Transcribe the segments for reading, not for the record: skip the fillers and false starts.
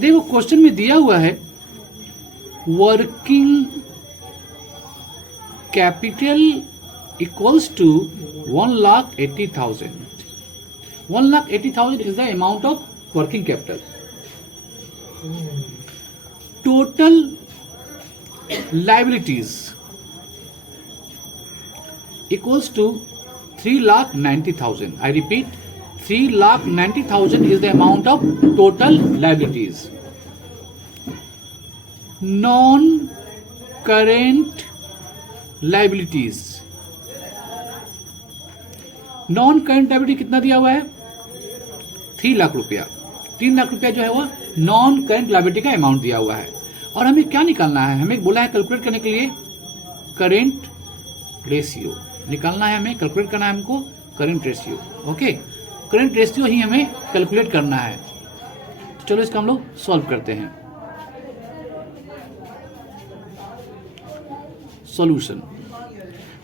देखो क्वेश्चन में दिया हुआ है working capital equals to 1,80,000. 1,80,000 is the amount of working capital. Total liabilities equals to 3,90,000. I repeat, 3,90,000 is the amount of total liabilities. Non-current liabilities. Non-current liability कितना दिया हुआ है? 3 लाख रुपया. 3 लाख रुपया जो है वो नॉन करेंट लायबिलिटी का अमाउंट दिया हुआ है. और हमें क्या निकालना है? हमें बोला है कैलकुलेट करने के लिए करेंट रेशियो निकालना है. हमें कैलकुलेट करना है हमको current ratio. Okay, current ratio ही हमें कैलकुलेट करना है. तो चलो इसका हम लोग सॉल्व करते हैं. सॉल्यूशन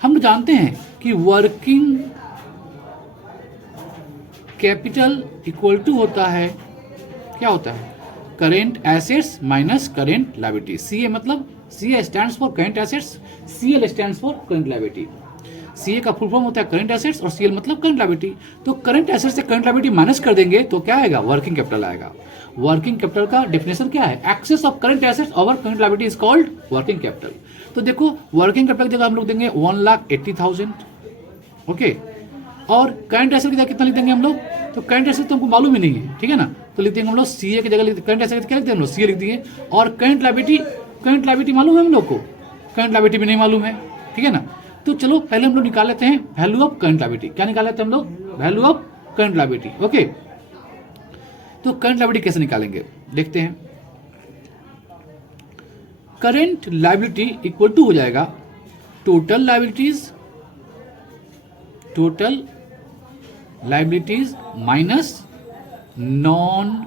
हम जानते हैं कि वर्किंग कैपिटल इक्वल टू होता है, क्या होता है? Current assets minus current liability. CA मतलब CA stands for current assets, CL stands for current liability. CA का फुल फॉर्म होता है करेंट एसेट्स और सीएल मतलब करेंट लायबिलिटी. तो करेंट एसेट्स से करेंट लायबिलिटी माइनस कर देंगे तो क्या आएगा? वर्किंग कैपिटल आएगा. वर्किंग कैपिटल का डेफिनेशन क्या है? Excess of current assets over current liability is called working capital. तो देखो वर्किंग कैपिटल की जगह हम लोग देंगे 1,80,000. ओके, और करंट एसेट की जगह कितना लिख देंगे हम लोग? तो करंट एसेट तो हमको मालूम ही नहीं है, ठीक है ना. तो लिख देंगे हम लोग सीए की जगह करंट एसेट क्या लिख देंगे हम लोग? सीए लिख दिए. और करंट लायबिलिटी मालूम है हम लोग को? करंट लायबिलिटी भी नहीं मालूम है, ठीक है ना. तो चलो पहले हम लोग निकाल लेते हैं वैल्यू ऑफ करंट लायबिलिटी. क्या निकाल लेते हैं हम लोग? Value of current liability. Okay, तो करंट लायबिलिटी कैसे निकालेंगे देखते हैं. करंट लायबिलिटी इक्वल टू हो जाएगा total liabilities minus non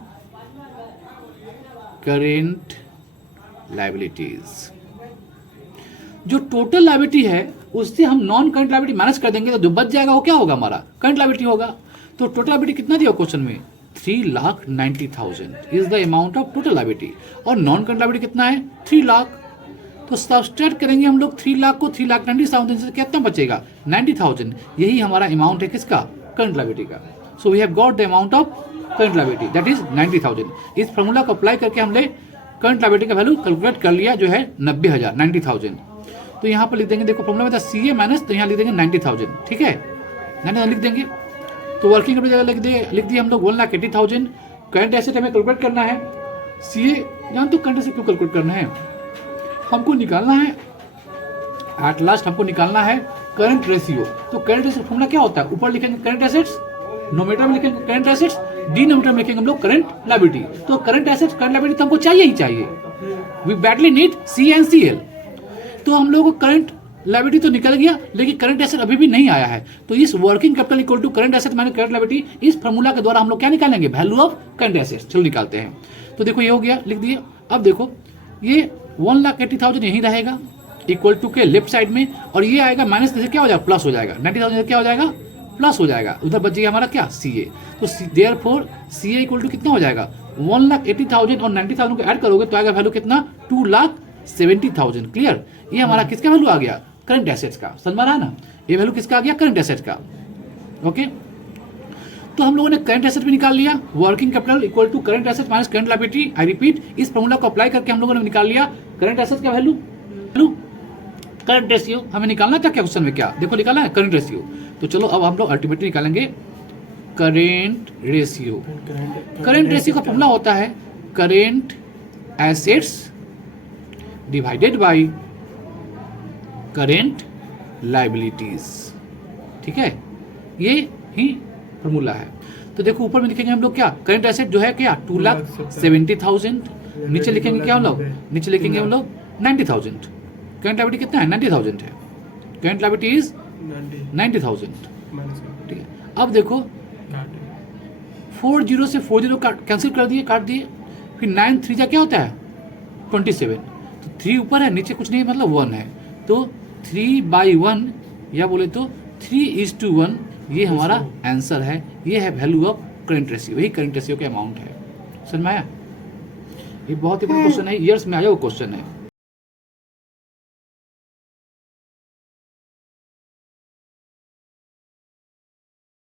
current liabilities. जो टोटल लायबिलिटी है उससे हम नॉन करंट लायबिलिटी माइनस कर देंगे तो जो बच जाएगा वो क्या होगा? हमारा करंट लायबिलिटी होगा. तो टोटल लायबिलिटी कितना दिया क्वेश्चन में? 3,90,000 is the amount of total liability. और नॉन करंट लायबिलिटी कितना है? 3 लाख. तो सब्सट्रैक्ट करेंगे हम लोग 3 लाख को 3,90,000 से, कितना बचेगा? 90,000. यही हमारा अमाउंट है किसका? करंट लायबिलिटी का. So we have got the amount of current liability that is 90,000. इस फॉर्मूला को अप्लाई करके हमने करंट लायबिलिटी का वैल्यू कैलकुलेट कर लिया जो है 90,000, 90,000. तो यहाँ पर लिख देंगे, देखो फॉर्मूला में था सीए माइनस, तो यहाँ लिख देंगे 90,000. ठीक है, 90,000 लिख देंगे. तो वर्किंग कैपिटल जगह लिख दिए हम लोग 1,80,000. करंट एसेट हमें कैलकुलेट करना है. सीए जान तो करंट एसेट क्यों कैलकुलेट करना है? हमको निकालना है एट लास्ट, हमको निकालना है करंट रेशियो. तो करंट रेशियो फॉर्मूला क्या होता है? ऊपर लिखेंगे करंट एसेट्स, नोमीटर में लिखेंगे करंट एसेट्स, डिनोमिनेटर में लिखेंगे हम लोग करंट लायबिलिटी. तो करंट एसेट्स करंट लायबिलिटी तो हमको चाहिए ही चाहिए. We badly need C and C L. तो हम लोगों को करंट लायबिलिटी तो निकल गया लेकिन करंट एसेट अभी भी नहीं आया है. तो इस working capital equal to current asset minus current liability, इस फॉर्मूला के द्वारा हम लोग क्या निकालेंगे? Value of current assets. चलो निकालते हैं. तो देखो ये हो गया, लिख दिए. अब देखो ये 1,80,000 यहीं रहेगा इक्वल टू के लेफ्ट साइड में, और ये आएगा माइनस से क्या हो जाएगा? प्लस हो जाएगा. 90,000 क्या हो जाएगा? प्लस हो जाएगा. उधर बच जाएगा हमारा क्या? सीए. तो देयरफॉर सीए इक्वल टू कितना हो जाएगा? 1,80,000 और 90,000 को ऐड करोगे तो आएगा वैल्यू कितना? 2,70,000. क्लियर? ये हमारा किसका वैल्यू आ गया? करंट एसेट्स का. समझ में आ रहा है ना? ये वैल्यू किसका आ गया? करंट एसेट्स का. ओके, तो हम लोगों ने करंट एसेट भी निकाल लिया. Working capital equal to current asset minus current liability. I repeat, इस फॉर्मूला को अप्लाई करके हम लोगों ने निकाल लिया करंट एसेट का वैल्यू. करंट रेशियो हमें निकालना था क्या क्वेश्चन में? क्या देखो निकाला है? Current ratio. तो चलो अब हम लोग अल्टीमेटली निकालेंगे करेंट रेशियो. करंट रेशियो का फॉर्मूला होता है current assets divided by current liabilities. ठीक है, ये ही फॉर्मूला है. तो देखो ऊपर में लिखेंगे हम लोग क्या? करंट एसेट जो है क्या? 2,70,000. नीचे लिखेंगे क्या हम लोग? नीचे लिखेंगे हम लोग 90,000. करंट लायबिलिटी कितना है? 90,000 है. Current liability is 90,000. ठीक है, अब देखो 40 से 40 कैंसिल कर दिए, काट दिए. फिर 9 3 क्या होता है? 27. तो 3 ऊपर है, नीचे कुछ नहीं है, मतलब 1 है. तो 3/1 या बोले तो 3:1 ये हमारा आंसर है. ये है वैल्यू ऑफ करंट रेशियो. यही करंट रेशियो के अमाउंट है. समझ में आया? ये बहुत इंपॉर्टेंट क्वेश्चन है, ईयर्स में आया वो क्वेश्चन है।